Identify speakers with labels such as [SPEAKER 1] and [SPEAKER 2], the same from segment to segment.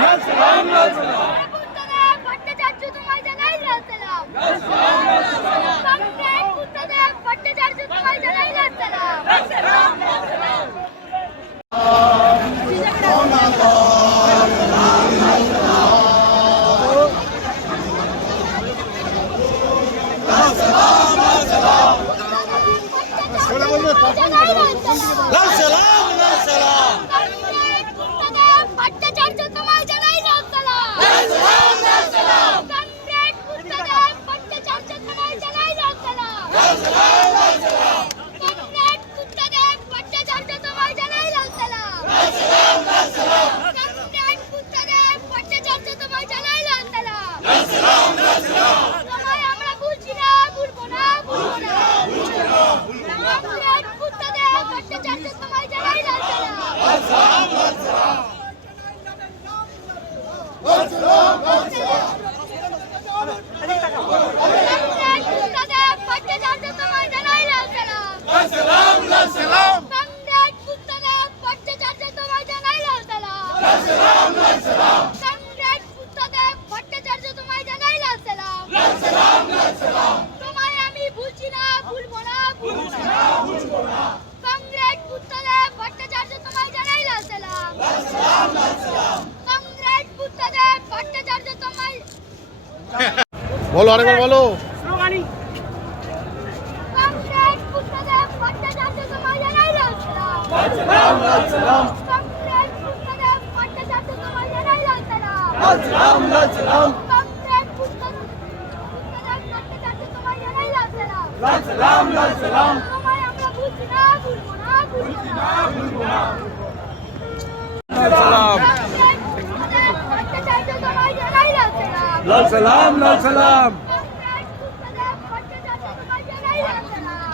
[SPEAKER 1] Lal Salam, Lal Salam. Yes, sir.
[SPEAKER 2] বলো আরেকবার বলো।
[SPEAKER 1] লাল সালাম লাল লাল সালাম লাল সালাম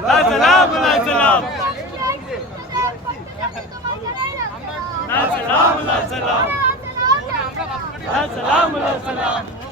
[SPEAKER 1] লাল সালাম লাল সালাম লাল সালাম লাল সালাম লাল সালাম লাল সালাম